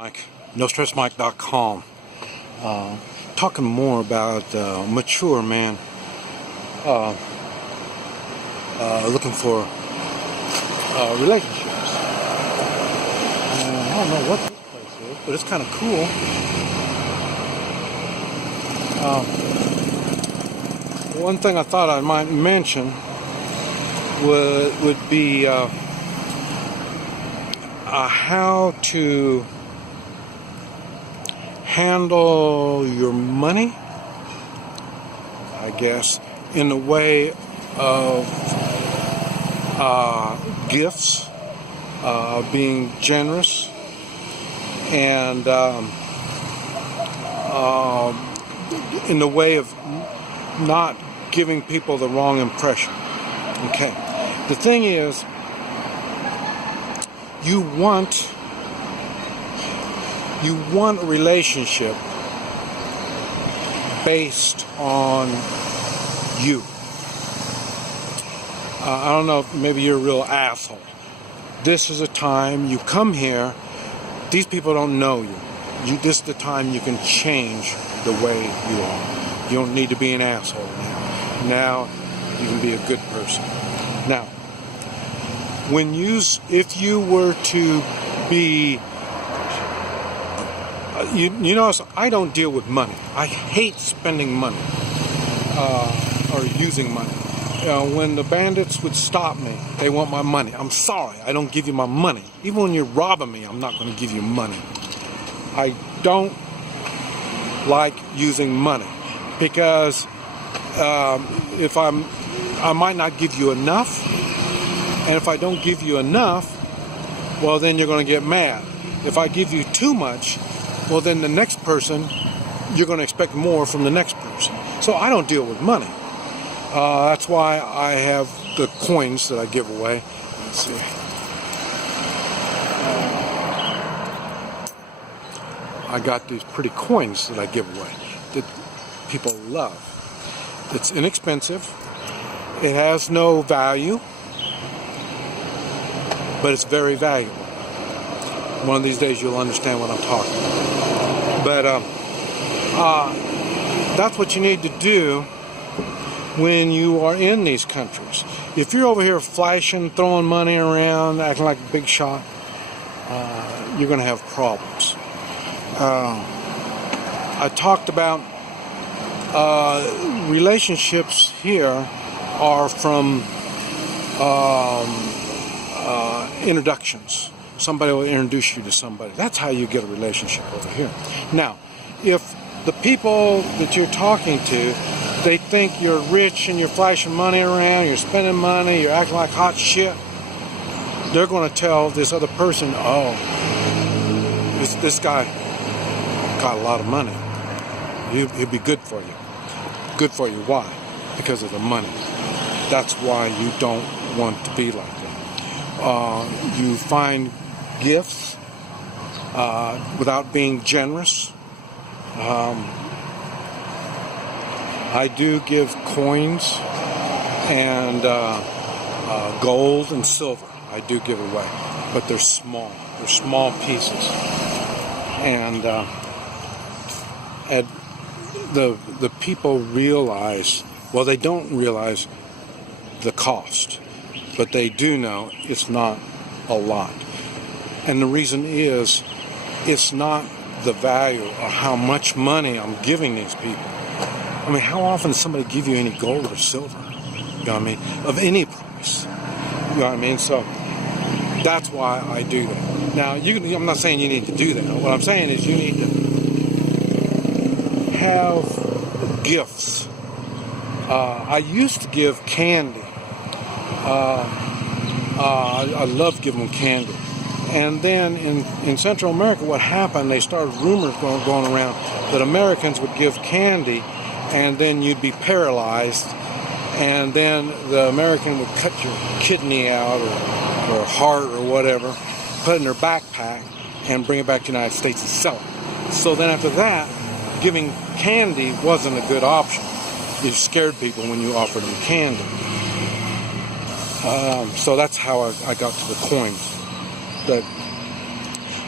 Mike, NoStressMike.com. Talking more about mature man looking for relationships. I don't know what this place is, but it's kind of cool. One thing I thought I might mention would be how to handle your money, I guess, in the way of gifts, being generous, and in the way of not giving people the wrong impression. Okay, the thing is, you want a relationship based on you. I don't know, maybe you're a real asshole. This is a time you come here, these people don't know you. This is the time you can change the way you are. You don't need to be an asshole now. Now you can be a good person. Now, if you were to be, you notice I don't deal with money. I hate spending money or using money. When the bandits would stop me, they want my money. I'm sorry, I don't give you my money. Even when you're robbing me, I'm not going to give you money. I don't like using money because I might not give you enough, and if I don't give you enough, well, then you're going to get mad. If I give you too much, well, then the next person, you're going to expect more from the next person. So I don't deal with money. That's why I have the coins that I give away. Let's see. I got these pretty coins that I give away that people love. It's inexpensive. It has no value, but it's very valuable. One of these days you'll understand what I'm talking about. But that's what you need to do when you are in these countries. If you're over here flashing, throwing money around, acting like a big shot, you're going to have problems. I talked about relationships here are from introductions. Somebody will introduce you to somebody. That's how you get a relationship over here. Now, if the people that you're talking to, they think you're rich and you're flashing money around, you're spending money, you're acting like hot shit, they're going to tell this other person, oh, this guy got a lot of money. He'll be good for you. Good for you. Why? Because of the money. That's why you don't want to be like that. You find gifts without being generous. I do give coins and gold and silver. I do give away, but they're small. They're small pieces, and the people realize. Well, they don't realize the cost, but they do know it's not a lot. And the reason is, it's not the value or how much money I'm giving these people. I mean, how often does somebody give you any gold or silver? You know what I mean? Of any price. You know what I mean? So that's why I do that. Now, I'm not saying you need to do that. What I'm saying is you need to have gifts. I used to give candy. I love giving candy. And then in Central America, what happened, they started rumors going around that Americans would give candy and then you'd be paralyzed, and then the American would cut your kidney out or heart or whatever, put it in their backpack, and bring it back to the United States and sell it. So then after that, giving candy wasn't a good option. You scared people when you offered them candy. So that's how I got to the coins.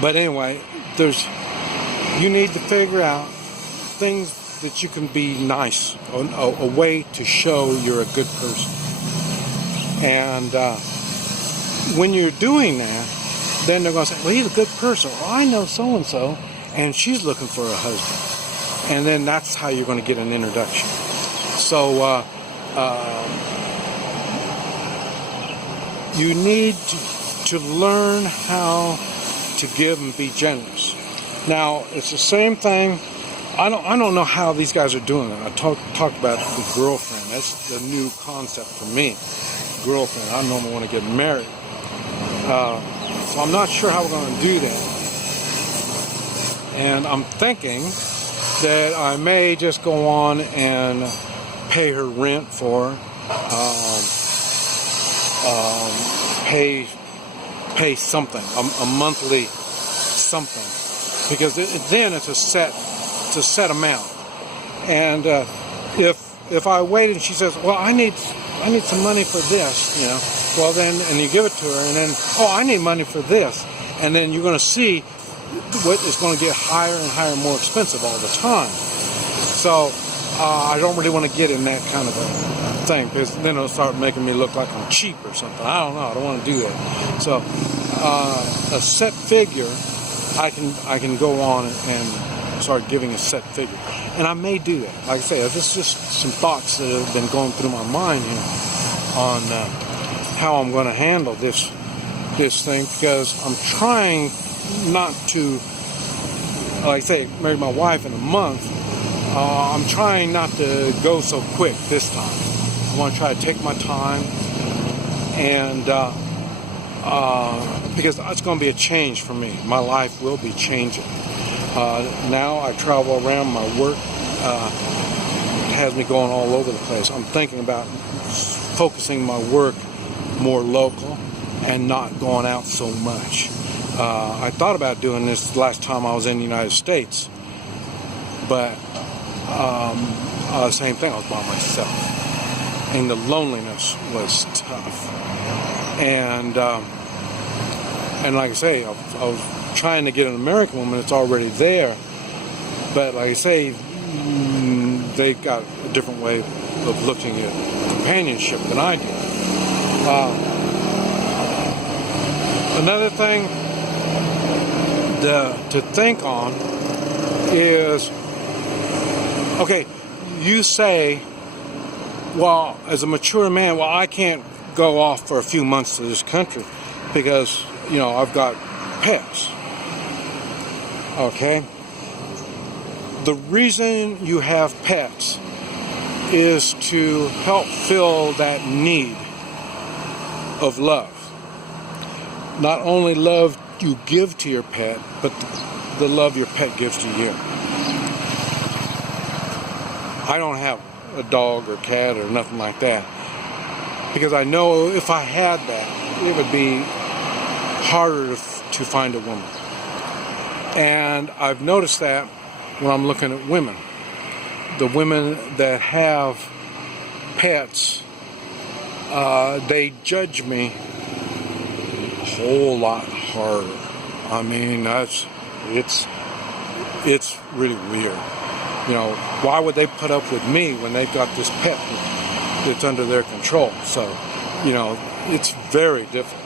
But anyway, you need to figure out things that you can be nice, a way to show you're a good person. And when you're doing that, then they're going to say, well, he's a good person. Well, I know so-and-so, and she's looking for a husband. And then that's how you're going to get an introduction. So you need to learn how to give and be generous. Now, it's the same thing. I don't know how these guys are doing it. I talked about the girlfriend. That's the new concept for me. Girlfriend. I normally want to get married. So I'm not sure how we're going to do that. And I'm thinking that I may just go on and pay her rent for her. Pay something, a monthly something. Because then it's a set amount. And if I wait and she says, well, I need some money for this, well then, and you give it to her, and then, oh, I need money for this, and then you're going to see what is going to get higher and higher and more expensive all the time. So I don't really want to get in that kind of a thing, because then it'll start making me look like I'm cheap or something. I don't know. I don't want to do that. So a set figure, I can go on and start giving a set figure, and I may do that. Like I say, this is just some thoughts that have been going through my mind here on how I'm going to handle this thing, because I'm trying not to, like I say, marry my wife in a month. I'm trying not to go so quick this time. I want to try to take my time, and because it's going to be a change for me. My life will be changing. Now I travel around. My work has me going all over the place. I'm thinking about focusing my work more local and not going out so much. I thought about doing this last time I was in the United States, but same thing, I was by myself, and the loneliness was tough. And like I say, I was trying to get an American woman that's already there, but like I say, they've got a different way of looking at companionship than I do. Another thing to think on is, okay, you say, well, as a mature man, well, I can't go off for a few months to this country because, I've got pets. Okay? The reason you have pets is to help fill that need of love. Not only love you give to your pet, but the love your pet gives to you. I don't have a dog or cat or nothing like that, because I know if I had that, it would be harder to find a woman. And I've noticed that when I'm looking at women. The women that have pets, they judge me a whole lot harder. I mean, it's really weird. Why would they put up with me when they've got this pet that's under their control? So, it's very difficult.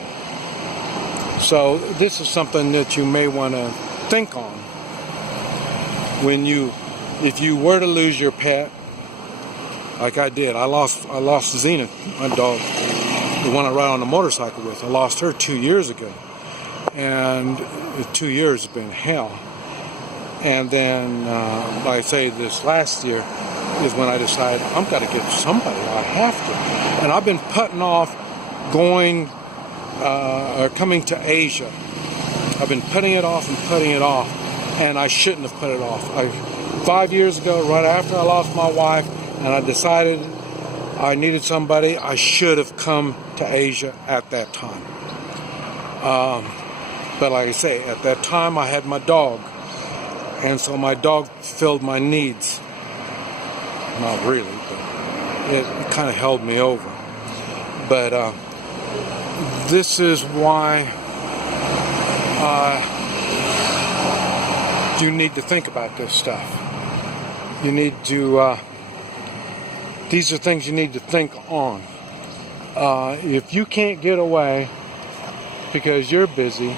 So this is something that you may want to think on if you were to lose your pet, like I did. I lost Zenith, my dog, the one I ride on the motorcycle with. I lost her 2 years ago, and 2 years has been hell. And then, like I say, this last year is when I decided I've got to get somebody. I have to. And I've been putting off coming to Asia. I've been putting it off, and I shouldn't have put it off. 5 years ago, right after I lost my wife, and I decided I needed somebody, I should have come to Asia at that time. But like I say, at that time I had my dog. And so my dog filled my needs. Not really, but it kind of held me over. But this is why you need to think about this stuff. You need to, these are things you need to think on. If you can't get away because you're busy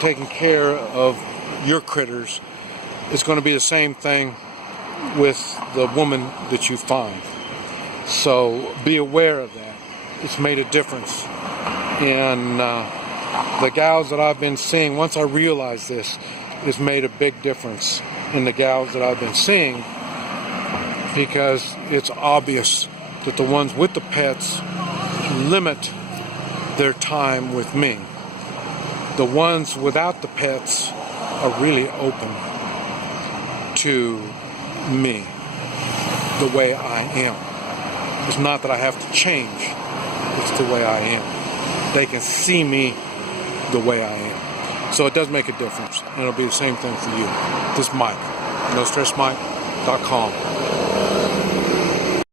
taking care of your critters, it's going to be the same thing with the woman that you find. So be aware of that. It's made a difference. And the gals that I've been seeing, once I realized this, it's made a big difference in the gals that I've been seeing, because it's obvious that the ones with the pets limit their time with me. The ones without the pets are really open to me, the way I am. It's not that I have to change, it's the way I am. They can see me the way I am. So it does make a difference, and it'll be the same thing for you. This is Mike, NoStressMike.com.